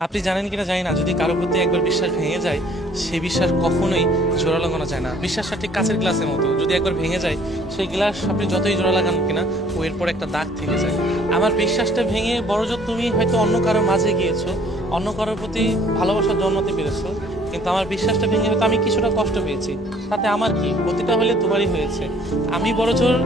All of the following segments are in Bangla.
আপনি জানেন কিনা জানি না, যদি কারোর প্রতি একবার বিশ্বাস ভেঙে যায়, সেই বিশ্বাস কখনোই জোড়া লাগানো যায় না। বিশ্বাসটা ঠিক কাঁচের গ্লাসের মতো, যদি একবার ভেঙে যায়, সেই গ্লাস আপনি যতই জোড়া লাগান কিনা, ও এরপর একটা দাগ থেকে যায়। আমার বিশ্বাসটা ভেঙে বড়জোর তুমি হয়তো অন্য কারোর মাঝে গিয়েছো, অন্য কারোর প্রতি ভালোবাসা জন্মাতে পেরেছো, কিন্তু আমার বিশ্বাসটা ভেঙে হয়তো আমি কিছুটা কষ্ট পেয়েছি। তাতে আমার কি, ক্ষতিটা হলে তোমারই হয়েছে। আমি বড়জোর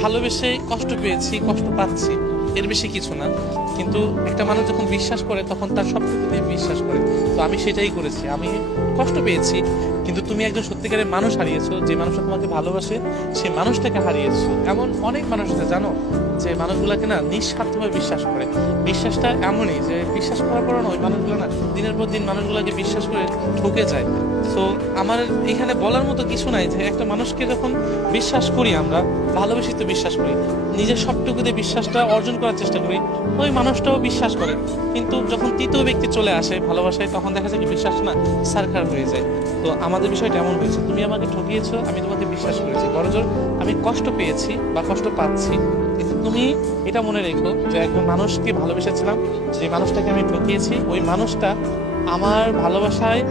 ভালোবেসে কষ্ট পেয়েছি, কষ্ট পাচ্ছি, এর বেশি কিছু না। কিন্তু একটা মানুষ যখন বিশ্বাস করে, তখন তার সবটুকু দিয়ে বিশ্বাস করে। তো আমি সেটাই করেছি, আমি কষ্ট পেয়েছি। কিন্তু তুমি একজন সত্যিকারের মানুষ হারিয়েছো, যে মানুষটা তোমাকে ভালোবাসে, সেই মানুষটাকে হারিয়েছো। এমন অনেক মানুষ আছে জানো, যে মানুষগুলোকে না নিঃস্বার্থভাবে বিশ্বাস করে। বিশ্বাসটা এমনই যে বিশ্বাস করার পর না, ওই মানুষগুলো না দিনের পর দিন মানুষগুলোকে বিশ্বাস করে ঠকে যায়। সো আমার এখানে বলার মতো কিছু নাই, যে একটা মানুষকে যখন বিশ্বাস করি, আমরা ভালোবেসে তো বিশ্বাস করি, নিজের সবটুকু দিয়ে বিশ্বাসটা অর্জন করার চেষ্টা করি, ওই মানুষটাও বিশ্বাস করে। কিন্তু যখন তৃতীয় ব্যক্তি চলে আসে ভালোবাসায়, তখন দেখা যায় কি বিশ্বাস না সারখার হয়ে যায়। তো আমাদের বিষয়টা এমন হয়েছে, তুমি আমাকে ঠকিয়েছো, আমি তোমাকে বিশ্বাস করেছি, বড়জোর আমি কষ্ট পেয়েছি বা কষ্ট পাচ্ছি। কিন্তু তুমি এটা মনে রেখো, যে একজন মানুষকে ভালোবেসেছিলাম, যে মানুষটাকে আমি ঠকিয়েছি, ওই মানুষটা আমার ভালোবাসায়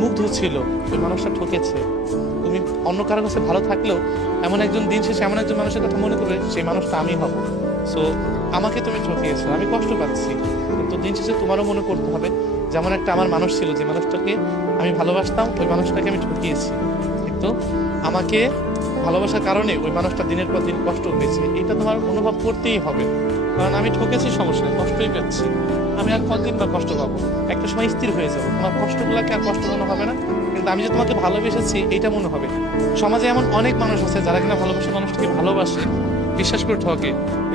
মুগ্ধ ছিল, ওই মানুষটা ঠকেছে। তুমি অন্য কারো কাছে ভালো থাকলেও এমন একজন দিন শেষে এমন একজন মানুষের কথা মনে করবে, সেই মানুষটা আমি হব। সো আমাকে তুমি ঠকিয়েছো, আমি কষ্ট পাচ্ছি, কিন্তু দিন শেষে তোমারও মনে করতে হবে, যেমন একটা আমার মানুষ ছিল, যে মানুষটাকে আমি ভালোবাসতাম, ওই মানুষটাকে আমি ঠকিয়েছি। কিন্তু আমাকে ভালোবাসার কারণে ওই মানুষটা দিনের পর দিন কষ্ট পেয়েছে, এটা তোমার অনুভব করতেই হবে। কারণ আমি ঠকেছি, সমস্যা নেই, কষ্টই পাচ্ছি, আমি আর কতদিন বা কষ্ট পাবো, একটা সময় স্থির হয়ে যাবো, তোমার কষ্টগুলোকে আর কষ্ট মনে হবে না। কিন্তু আমি যে তোমাকে ভালোবেসেছি এইটা মনে হবে। সমাজে এমন অনেক মানুষ আছে যারা কিনা ভালোবাসা মানুষটাকে ভালোবাসে, বিশ্বাস করে ঠকে।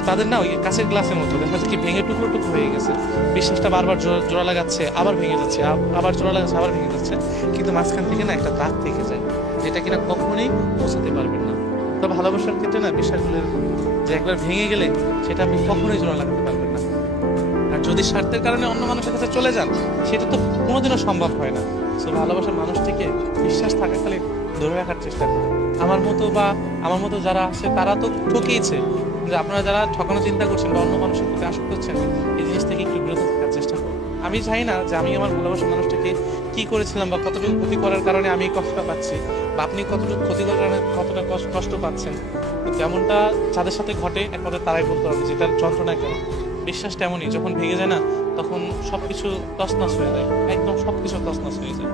তাদের না ওই কাঁচের গ্লাসের মতো দেখা যাচ্ছে কি ভেঙে টুকরো টুকরো হয়ে গেছে। বিশ্বাসটা বারবার জোড়া লাগাচ্ছে, আবার ভেঙে যাচ্ছে, আবার জোড়া লাগাচ্ছে, আবার ভেঙে যাচ্ছে, কিন্তু মাঝখান থেকে না একটা দাগ থেকে যায়, যেটা কিনা কখনোই পৌঁছাতে পারবেন না। তো ভালোবাসার ক্ষেত্রে না বিশ্বাসগুলো এরকম, যে একবার ভেঙে গেলে সেটা আপনি কখনোই জোড়া লাগাতে পারবেন না। আর যদি স্বার্থের কারণে অন্য মানুষের কাছে চলে যান, সেটা তো কোনোদিনও সম্ভব হয় না। সো ভালোবাসার মানুষটিকে বিশ্বাস থাকাকালীন ধরে রাখার চেষ্টা করুন। আমার মতো বা আমার মতো যারা আছে, তারা তো ঠকিয়েছে, কিন্তু আপনারা যারা ঠকানোর চিন্তা করছেন বা অন্য মানুষের প্রতি আসক্ত হচ্ছেন, এই জিনিস থেকে একটু বিরত থাকার চেষ্টা করুন। আমি চাই না যে আমি আমার ভালোবাসার মানুষটাকে কি করেছিলাম বা কতটুকু ক্ষতি করার কারণে আমি এই কষ্টটা পাচ্ছি, বা আপনি কতটুকু ক্ষতি করার কারণে কতটা কষ্ট পাচ্ছেন। কিন্তু এমনটা যাদের সাথে ঘটে, একমাত্র তারাই বলতে পারবে যে তার যন্ত্রণা কেমন। বিশ্বাসটা এমনই, যখন ভেঙে যায় না, তখন সবকিছু তছনছ হয়ে যায়, একদম সবকিছু তছনছ হয়ে যায়।